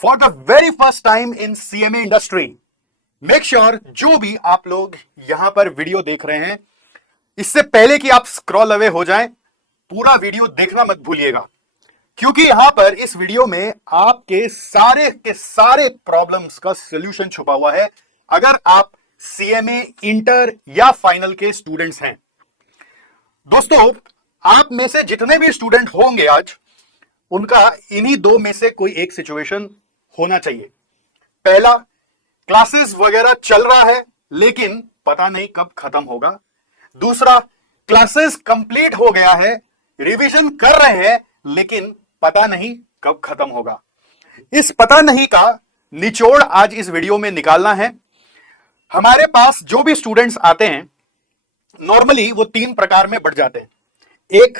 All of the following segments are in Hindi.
For the very first time in CMA industry, make sure जो भी आप लोग यहां पर वीडियो देख रहे हैं, इससे पहले कि आप स्क्रॉल अवे हो जाएं, पूरा वीडियो देखना मत भूलिएगा, क्योंकि यहां पर इस वीडियो में आपके सारे के सारे प्रॉब्लम्स का सॉल्यूशन छुपा हुआ है। अगर आप सीएमए इंटर या फाइनल के स्टूडेंट्स हैं, दोस्तों आप में से जितने भी स्टूडेंट होंगे आज, उनका इन्हीं दो में से कोई एक सिचुएशन होना चाहिए। पहला, क्लासेस वगैरह चल रहा है लेकिन पता नहीं कब खत्म होगा। दूसरा, क्लासेस कंप्लीट हो गया है, रिवीजन कर रहे हैं लेकिन पता नहीं कब खत्म होगा। इस पता नहीं का निचोड़ आज इस वीडियो में निकालना है। हमारे पास जो भी स्टूडेंट्स आते हैं, नॉर्मली वो तीन प्रकार में बढ़ जाते हैं। एक,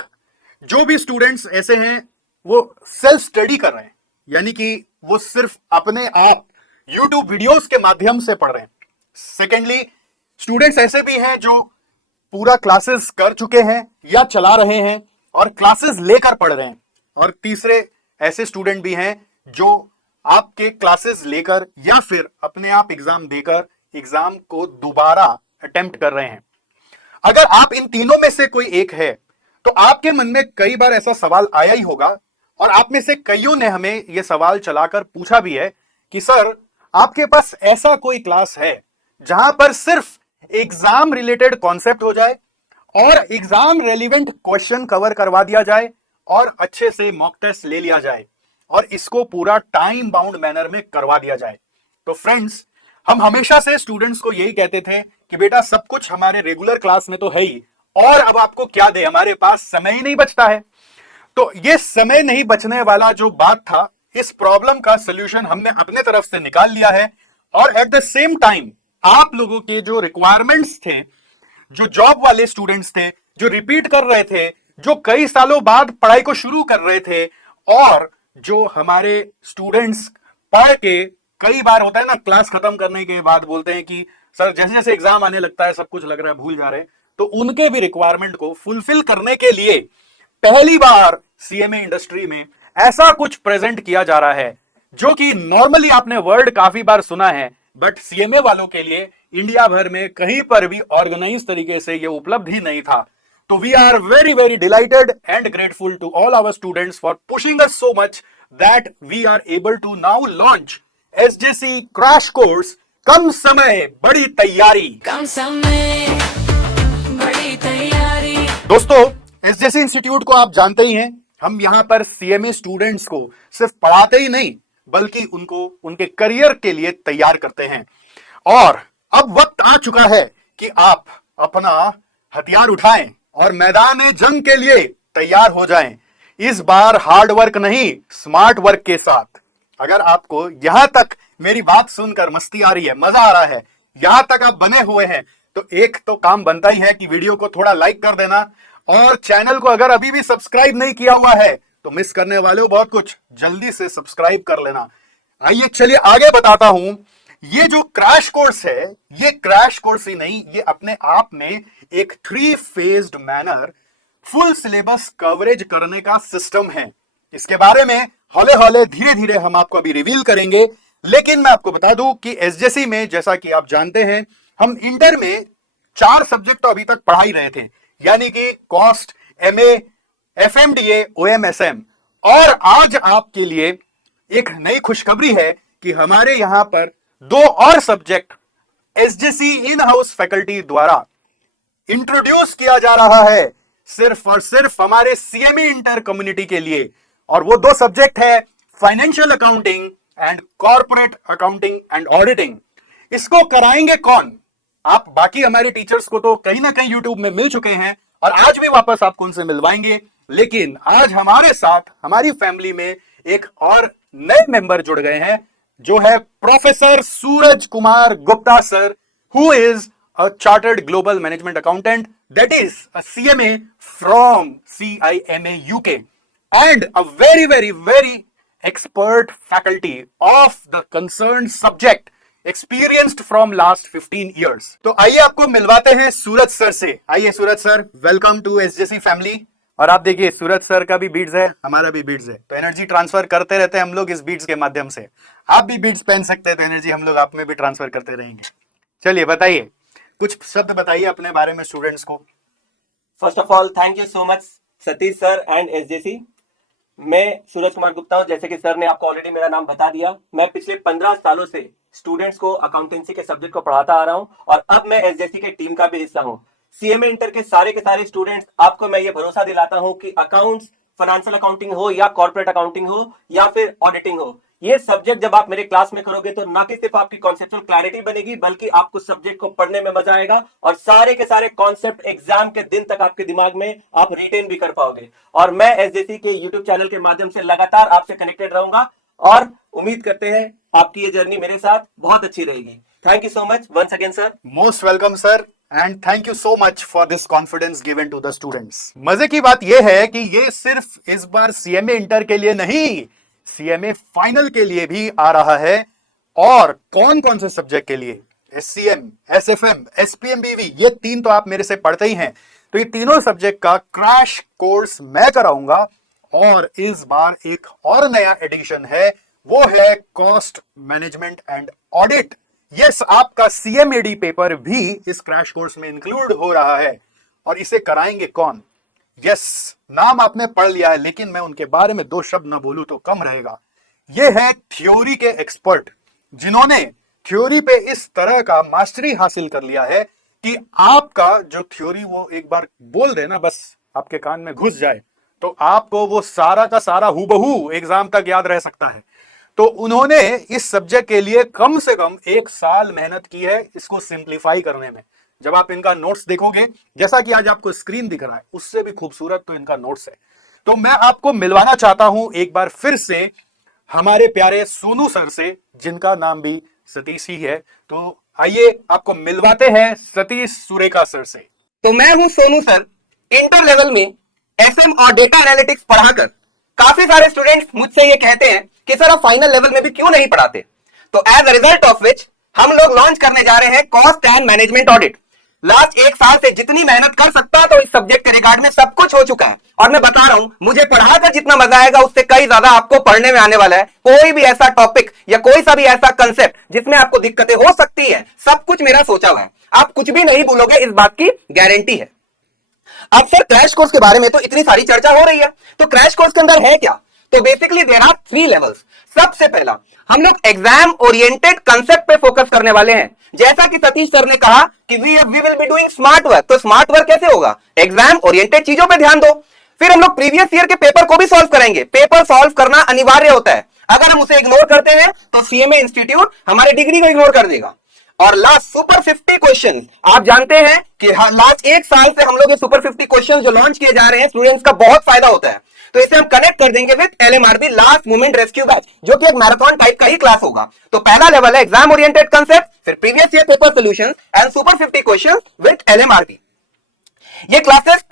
जो भी स्टूडेंट्स ऐसे हैं वो सेल्फ स्टडी कर रहे हैं, यानी कि वो सिर्फ अपने आप YouTube वीडियोस के माध्यम से पढ़ रहे हैं। सेकेंडली, स्टूडेंट्स ऐसे भी हैं जो पूरा क्लासेस कर चुके हैं या चला रहे हैं और क्लासेस लेकर पढ़ रहे हैं। और तीसरे, ऐसे स्टूडेंट भी हैं जो आपके क्लासेस लेकर या फिर अपने आप एग्जाम देकर एग्जाम को दोबारा अटेम्प्ट कर रहे हैं। अगर आप इन तीनों में से कोई एक है तो आपके मन में कई बार ऐसा सवाल आया ही होगा, और आप में से कईयों ने हमें यह सवाल चलाकर पूछा भी है कि सर, आपके पास ऐसा कोई क्लास है जहां पर सिर्फ एग्जाम रिलेटेड कॉन्सेप्ट हो जाए और एग्जाम रेलिवेंट क्वेश्चन कवर करवा दिया जाए और अच्छे से मॉक टेस्ट ले लिया जाए और इसको पूरा टाइम बाउंड मैनर में करवा दिया जाए? तो फ्रेंड्स, हम हमेशा से स्टूडेंट्स को यही कहते थे कि बेटा सब कुछ हमारे रेगुलर क्लास में तो है ही, और अब आपको क्या दे, हमारे पास समय ही नहीं बचता है। तो ये समय नहीं बचने वाला जो बात था, इस प्रॉब्लम का सॉल्यूशन हमने अपने तरफ से निकाल लिया है। और एट द सेम टाइम आप लोगों के जो रिक्वायरमेंट्स थे, जो जॉब वाले स्टूडेंट्स थे, जो रिपीट कर रहे थे, जो कई सालों बाद पढ़ाई को शुरू कर रहे थे, और जो हमारे स्टूडेंट्स पढ़ के कई बार होता है ना, क्लास खत्म करने के बाद बोलते हैं कि सर जैसे जैसे एग्जाम आने लगता है सब कुछ लग रहा है भूल जा रहे हैं, तो उनके भी रिक्वायरमेंट को फुलफिल करने के लिए पहली बार सीएमए इंडस्ट्री में ऐसा कुछ प्रेजेंट किया जा रहा है जो कि नॉर्मली आपने वर्ड काफी बार सुना है, बट सीएमए वालों के लिए इंडिया भर में कहीं पर भी ऑर्गेनाइज तरीके से ये उपलब्ध ही नहीं था। तो we are very very delighted and grateful to all our students for pushing us so much that we are able to now launch SJC crash course, कम समय बड़ी तैयारी। कम समय बड़ी तैयारी। दोस्तों, एसजेसी इंस्टीट्यूट को आप जानते ही हैं, हम यहां पर सीएमए स्टूडेंट्स को सिर्फ पढ़ाते ही नहीं बल्कि उनको उनके करियर के लिए तैयार करते हैं। और अब वक्त आ चुका है कि आप अपना हथियार उठाएं और मैदान जंग के लिए तैयार हो जाएं। इस बार हार्ड वर्क नहीं, स्मार्ट वर्क के साथ। अगर आपको यहां तक मेरी बात सुनकर मस्ती आ रही है, मजा आ रहा है, यहां तक आप बने हुए हैं, तो एक तो काम बनता ही है कि वीडियो को थोड़ा लाइक कर देना, और चैनल को अगर अभी भी सब्सक्राइब नहीं किया हुआ है तो मिस करने वाले हो बहुत कुछ, जल्दी से सब्सक्राइब कर लेना। आइए चलिए आगे बताता हूं। ये जो क्रैश कोर्स है, ये क्रैश कोर्स ही नहीं, ये अपने आप में एक 3 phased manner full syllabus coverage करने का सिस्टम है। इसके बारे में हौले हौले धीरे धीरे हम आपको अभी रिवील करेंगे। लेकिन मैं आपको बता दूं कि एसजेसी में, जैसा कि आप जानते हैं, हम इंटर में 4 सब्जेक्ट तो अभी तक पढ़ा ही रहे थे, यानी कि कॉस्ट, एमए, एफएमडीए, ओएमएसएम। और आज आपके लिए एक नई खुशखबरी है कि हमारे यहां पर 2 और subject SJC in house faculty द्वारा इंट्रोड्यूस किया जा रहा है, सिर्फ और सिर्फ हमारे सीएमए इंटर कम्युनिटी के लिए। और वो 2 सब्जेक्ट है financial accounting and corporate accounting and auditing. इसको कराएंगे कौन? आप बाकी हमारे टीचर्स को तो कहीं ना कहीं यूट्यूब में मिल चुके हैं और आज भी वापस आपको उनसे मिलवाएंगे, लेकिन आज हमारे साथ हमारी फैमिली में एक और नए मेंबर जुड़ गए हैं, जो है professor Suraj Kumar Gupta sir, who is a chartered global management accountant, that is a CMA from CIMA UK, and a very very very expert faculty of the concerned subject, experienced from last 15 years. तो आइए आपको मिलवाते हैं सूरज सर से। आइए सूरज sir, welcome to SJC family. और आप देखिए सूरज सर का भी बीड्स है, हमारा भी बीड्स है, तो एनर्जी ट्रांसफर करते रहते हैं हम लोग इस बीड्स के माध्यम से। आप भी बीड्स पहन सकते हैं तो एनर्जी हम लोग आप में भी ट्रांसफर करते रहेंगे। चलिए बताइए, कुछ शब्द बताइए अपने बारे में स्टूडेंट्स को। First of all thank you so much Satish sir and SJC. मैं सूरज कुमार गुप्ता हूं, जैसे कि सर ने आपको ऑलरेडी मेरा नाम बता दिया। मैं पिछले 15 सालों से स्टूडेंट्स को अकाउंटेंसी के सब्जेक्ट को पढ़ाता आ रहा हूं और अब मैं एसजेसी के टीम का भी हिस्सा हूं। सीएमए इंटर के सारे स्टूडेंट्स, आपको मैं ये भरोसा दिलाता हूं कि अकाउंट्स, फाइनेंशियल अकाउंटिंग हो या कॉर्पोरेट अकाउंटिंग हो या फिर ऑडिटिंग हो, ये सब्जेक्ट जब आप मेरे क्लास में करोगे तो ना कि सिर्फ आपकी कॉन्सेप्चुअल क्लैरिटी बनेगी, बल्कि आपको सब्जेक्ट को पढ़ने में मजा आएगा और सारे के सारे कॉन्सेप्ट एग्जाम के दिन तक आपके दिमाग में आप रिटेन भी कर पाओगे। और मैं एसजेसी के यूट्यूब चैनल के माध्यम से लगातार आपसे कनेक्टेड रहूंगा और उम्मीद करते हैं आपकी ये जर्नी मेरे साथ बहुत अच्छी रहेगी। Thank you so much once again sir. Most welcome sir and thank you so much for this confidence given to the students. मजे की बात यह है कि ये सिर्फ इस बार सीएमए इंटर के लिए नहीं, सीएमए फाइनल के लिए भी आ रहा है। और कौन कौन से सब्जेक्ट के लिए? एससीएम, एसएफएम, एसपीएमबीवी, ये तीन तो आप मेरे से पढ़ते ही हैं, तो ये तीनों सब्जेक्ट का क्रैश कोर्स मैं कराऊंगा। और इस बार एक और नया एडिशन है, वो है cost management and audit. Yes, आपका सीएमएडी पेपर भी इस क्रैश कोर्स में इंक्लूड हो रहा है। और इसे कराएंगे कौन? यस, नाम आपने पढ़ लिया है, लेकिन मैं उनके बारे में दो शब्द ना बोलूं तो कम रहेगा। ये है थ्योरी के एक्सपर्ट, जिन्होंने थ्योरी पे इस तरह का मास्टरी हासिल कर लिया है कि आपका जो थ्योरी वो एक बार बोल देना, बस आपके कान में घुस जाए, तो आपको वो सारा का सारा हूबहू एग्जाम तक याद रह सकता है। तो उन्होंने इस सब्जेक्ट के लिए कम से कम 1 साल मेहनत की है इसको सिंप्लीफाई करने में। जब आप इनका नोट्स देखोगे, जैसा कि आज आपको स्क्रीन दिख रहा है, उससे भी खूबसूरत तो इनका नोट्स है। तो मैं आपको मिलवाना चाहता हूं एक बार फिर से हमारे प्यारे सोनू सर से, जिनका नाम भी सतीश ही है। तो आइए आपको मिलवाते हैं सतीश सुरेखा सर से। तो मैं हूं सोनू सर। इंटर लेवल में एसएम और डेटा एनालिटिक्स पढ़ाकर काफी सारे स्टूडेंट्स मुझसे ये कहते हैं कि सर आप फाइनल लेवल में भी क्यों नहीं पढ़ाते। तो as a result of which हम लोग लॉन्च करने जा रहे हैं cost and management audit. Last 1 साल से जितनी मेहनत कर सकता तो इस सब्जेक्ट के रिगार्ड में सब कुछ हो चुका है और मैं बता रहा हूं, मुझे पढ़ाकर जितना मजा आएगा उससे कई ज्यादा आपको पढ़ने में आने वाला है। कोई भी ऐसा टॉपिक या कोई सा भी ऐसा कंसेप्ट जिसमें आपको दिक्कतें हो सकती है, सब कुछ मेरा सोचा हुआ है। आप कुछ भी नहीं भूलोगे, इस बात की गारंटी है। अब सर क्रैश कोर्स के बारे में तो इतनी सारी चर्चा हो रही है, तो क्रैश कोर्स के अंदर है क्या? तो बेसिकली देयर आर 3 लेवल्स। सबसे पहला हम लोग एग्जाम ओरिएंटेड कंसेप्ट पे फोकस करने वाले हैं। जैसा कि सतीश सर ने कहा कि we will be doing smart work, तो स्मार्ट वर्क कैसे होगा? एग्जाम ओरिएंटेड चीजों पे ध्यान दो। फिर हम लोग प्रीवियस ईयर के पेपर को भी सॉल्व करेंगे। पेपर सॉल्व करना अनिवार्य होता है, अगर हम उसे इग्नोर करते हैं तो सीएमए इंस्टीट्यूट हमारे डिग्री को इग्नोर कर देगा। और लास्ट सुपर 50 क्वेश्चन, आप जानते हैं कि लास्ट 1 साल से हम लोग ये सुपर 50 क्वेश्चन जो लॉन्च किए जा रहे हैं, स्टूडेंट्स का बहुत फायदा होता है। तो इसे हम कनेक्ट कर देंगे with LMRB last moment rescue batch, जो कि एक मैराथन टाइप का ही क्लास होगा। तो पहला लेवल है एग्जाम ओरिएंटेड कांसेप्ट, फिर previous year paper solutions and super 50 questions with LMRB. ये क्लासेस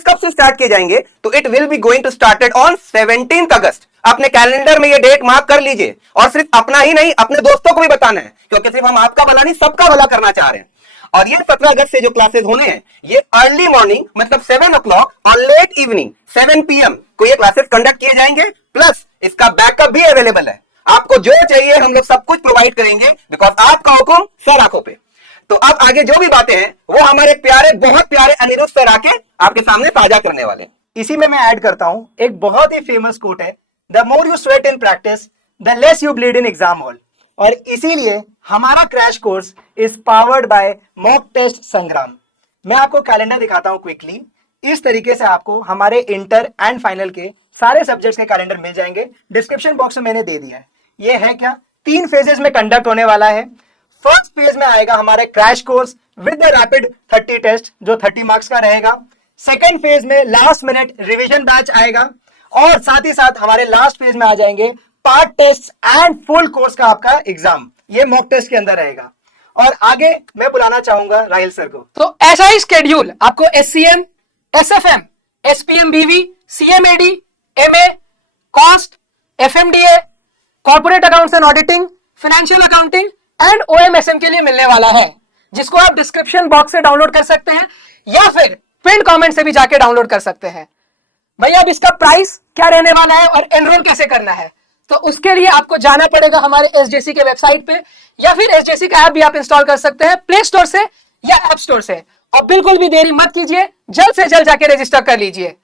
कब से स्टार्ट किए जाएंगे? तो it will be going to started on 17 अगस्त। अपने कैलेंडर में ये डेट मार्क कर लीजिए और सिर्फ अपना ही नहीं, अपने दोस्तों को भी बताना है, क्योंकि सिर्फ हम आपका भला नहीं सबका भला करना चाह रहे हैं। और ये 17 अगस्त से जो क्लासेस होने हैं, ये अर्ली मॉर्निंग मतलब 7 o'clock और लेट इवनिंग 7 PM को ये क्लासेस कंडक्ट किए जाएंगे। प्लस इसका बैकअप भी अवेलेबल है, आपको जो चाहिए हम लोग सब कुछ प्रोवाइड करेंगे, बिकॉज आपका हुक्म सर आंखों पे। तो अब आगे जो भी बातें हैं वो हमारे प्यारे, बहुत प्यारे अनिरुद्ध सर आके आपके सामने साझा करने वाले हैं। इसी में मैं ऐड करता हूं, एक बहुत ही फेमस कोट है, the more you sweat in practice the less you bleed in exam hall. और इसीलिए हमारा crash course is powered by mock test संग्राम। मैं आपको कैलेंडर दिखाता हूं क्विकली। इस तरीके से आपको हमारे इंटर एंड फाइनल के सारे सब्जेक्ट्स के कैलेंडर मिल जाएंगे। डिस्क्रिप्शन बॉक्स में मैंने दे दिया है। ये है क्या, 3 फेजेस में कंडक्ट होने वाला है। फर्स्ट फेज में आएगा हमारे crash course with the rapid 30 test, जो 30 मार्क्स का रहेगा। सेकेंड फेज में लास्ट मिनट रिविजन बैच आएगा और साथ ही साथ हमारे लास्ट फेज में आ जाएंगे part test and full course का आपका एग्जाम। ये मॉक टेस्ट के अंदर रहेगा। और आगे मैं बुलाना चाहूंगा राहिल सर को। तो ऐसा ही स्केड्यूल आपको SCM, SFM, SPMBV, CMAD, MA, cost, FMDA, corporate accounts and auditing, financial accounting and OMSM के लिए मिलने वाला है, जिसको आप डिस्क्रिप्शन बॉक्स से डाउनलोड कर सकते हैं या फिर पिन कमेंट से भी जाके डाउनलोड कर सकते हैं। भैया अब इसका प्राइस क्या रहने वाला है और एनरोल कैसे करना है, तो उसके लिए आपको जाना पड़ेगा हमारे एसजेसी के वेबसाइट पे, या फिर एसजेसी का ऐप भी आप इंस्टॉल कर सकते हैं प्ले स्टोर से या ऐप स्टोर से। और बिल्कुल भी देरी मत कीजिए, जल्द से जल्द जाके रजिस्टर कर लीजिए।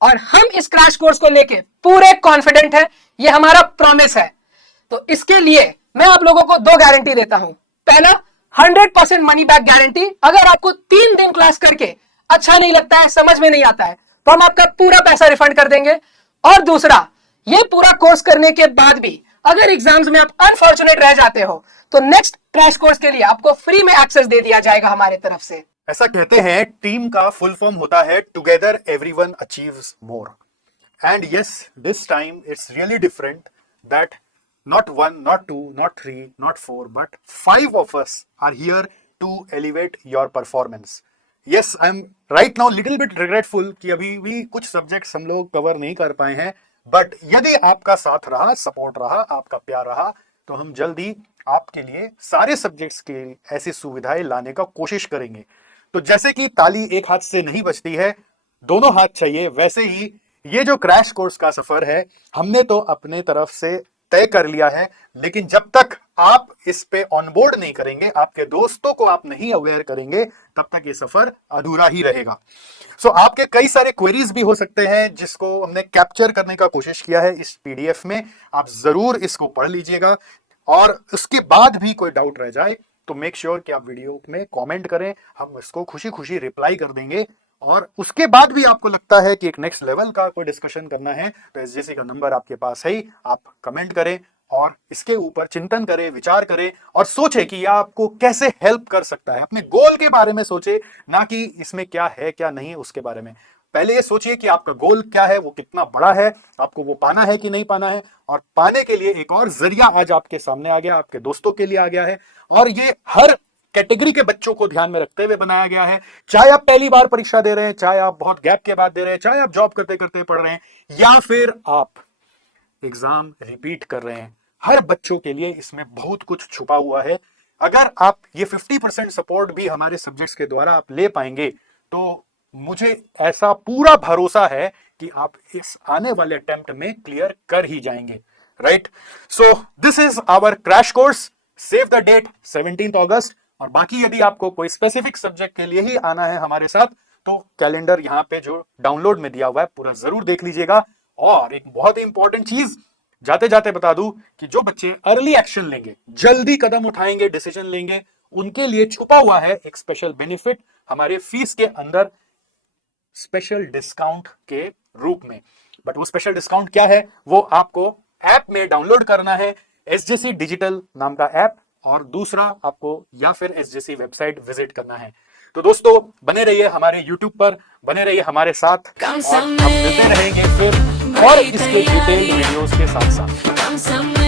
और हम इस क्रैश कोर्स को लेके पूरे कॉन्फिडेंट है, ये हमारा प्रॉमिस है। तो इसके लिए मैं आप लोगों को 2 गारंटी देता हूं। पहला, 100% मनी बैक गारंटी। अगर आपको 3 दिन क्लास करके अच्छा नहीं लगता है, समझ में नहीं आता है, तो हम आपका पूरा पैसा रिफंड कर देंगे। और दूसरा, ये पूरा कोर्स करने के बाद भी अगर एग्जाम्स में आप अनफॉर्चुनेट रह जाते हो, तो नेक्स्ट क्रैश कोर्स के लिए आपको फ्री में एक्सेस दे दिया जाएगा हमारे तरफ से। ऐसा कहते हैं टीम का फुल फॉर्म होता है together everyone achieves more, and yes this time it's really different that not 1, not 2, not 3, not 4, but 5 of us are here to elevate your performance. Yes, I'm right now little bit regretful कि अभी भी कुछ सब्जेक्ट्स हम लोग कवर नहीं कर पाए हैं, बट यदि आपका साथ रहा, सपोर्ट रहा, आपका प्यार रहा, तो हम जल्दी आपके लिए सारे सब्जेक्ट्स की ऐसी सुविधाएं लाने का कोशिश करेंगे। तो जैसे कि ताली एक हाथ से नहीं बजती है, दोनों हाथ चाहिए, वैसे ही ये जो क्रैश कोर्स का सफर है, हमने तो अपने तरफ से तय कर लिया है, लेकिन जब तक आप इस पे ऑनबोर्ड नहीं करेंगे, आपके दोस्तों को आप नहीं अवेयर करेंगे, तब तक ये सफर अधूरा ही रहेगा। सो आपके कई सारे क्वेरीज भी हो सकते हैं, जिसको हमने कैप्चर करने का कोशिश किया है इस पीडीएफ में। आप जरूर इसको पढ़ लीजिएगा, और उसके बाद भी कोई डाउट रह जाए तो मेक श्योर कि आप वीडियो में कमेंट करें, हम इसको खुशी खुशी रिप्लाई कर देंगे। और उसके बाद भी आपको लगता है कि एक नेक्स्ट लेवल का कोई डिस्कशन करना है, तो एसजेसी का नंबर आपके पास है ही, आप कमेंट करें और इसके ऊपर चिंतन करें, विचार करें और सोचें कि यह आपको कैसे हेल्प कर सकता है। अपने गोल के बारे में सोचें, ना कि इसमें क्या है क्या नहीं उसके बारे में। पहले ये सोचिए कि आपका गोल क्या है, वो कितना बड़ा है, आपको वो पाना है कि नहीं पाना है। और पाने के लिए एक और जरिया आज आपके सामने आ गया, आपके दोस्तों के लिए आ गया है, और ये हर कैटेगरी के बच्चों को ध्यान में रखते हुए बनाया गया है। चाहे आप पहली बार परीक्षा दे रहे हैं, चाहे आप बहुत गैप के बाद दे रहे हैं, चाहे आप जॉब करते करते पढ़ रहे हैं, या फिर आप एग्जाम रिपीट कर रहे हैं, हर बच्चों के लिए इसमें बहुत कुछ छुपा हुआ है। अगर आप ये 50% सपोर्ट भी हमारे सब्जेक्ट्स के द्वारा आप ले पाएंगे, तो मुझे ऐसा पूरा भरोसा है कि आप इस आने वाले अटेम्प्ट में क्लियर कर ही जाएंगे, right? So this is our crash course. Save the date 17 August. और बाकी यदि आपको कोई स्पेसिफिक सब्जेक्ट के लिए ही आना है हमारे साथ, तो कैलेंडर यहाँ पे जो डाउनलोड में दिया हुआ है पूरा जरूर देख लीजिएगा। और एक बहुत ही इंपॉर्टेंट चीज जाते जाते बता दूं कि जो बच्चे अर्ली एक्शन लेंगे, जल्दी कदम उठाएंगे, डिसीजन लेंगे, उनके लिए छुपा हुआ है एक स्पेशल बेनिफिट हमारे फीस के अंदर, स्पेशल डिस्काउंट के रूप में। बट वो स्पेशल डिस्काउंट क्या है, वो आपको ऐप में डाउनलोड करना है, एसजेसी डिजिटल नाम का ऐप, और दूसरा आपको या फिर एसजेसी वेबसाइट विजिट करना है। तो दोस्तों, बने रहिए हमारे YouTube पर, बने रहिए हमारे साथ, और हम मिलते रहेंगे फिर और इसके डिटेल वीडियोस के साथ साथ।